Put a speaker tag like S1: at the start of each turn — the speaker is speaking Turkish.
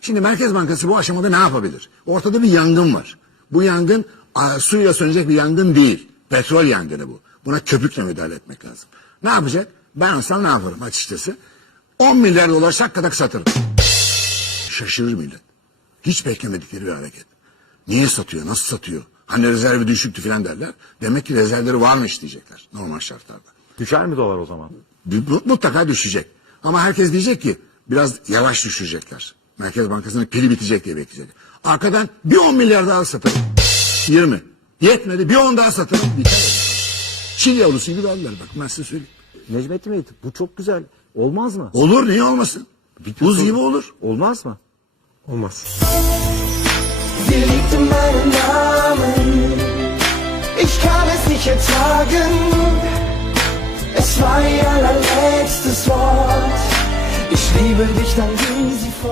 S1: Şimdi Merkez Bankası bu aşamada ne yapabilir? Ortada bir yangın var. Bu yangın suyla sönecek bir yangın değil. Petrol yangını bu. Buna köpükle müdahale etmek lazım. Ne yapacak? Ben olsam ne yaparım açıkçası? 10 milyar dolar şakkadak satırım. Şaşırır millet. Hiç beklemedikleri bir hareket. Niye satıyor? Nasıl satıyor? Hani rezervi düşüktü falan derler. Demek ki rezervleri varmış diyecekler normal şartlarda.
S2: Düşer mi dolar o zaman?
S1: Mutlaka düşecek. Ama herkes diyecek ki biraz yavaş düşecekler. Merkez Bankası'nın pili bitecek diye bekleyecek. Arkadan bir 10 milyar daha satarım. 20. Yetmedi bir 10 daha satarım. Biter. Çil yavrusu gibi alırlar bak ben size söyleyeyim.
S2: Necmettin Bey bu çok güzel. Olmaz mı?
S1: Olur niye olmasın? Buz gibi olur.
S2: Olmaz mı? Olmaz. Meinen Namen. Ich kann es nicht ertragen. Es war ihr allerletztes Wort. Ich liebe dich, dann ging sie fort.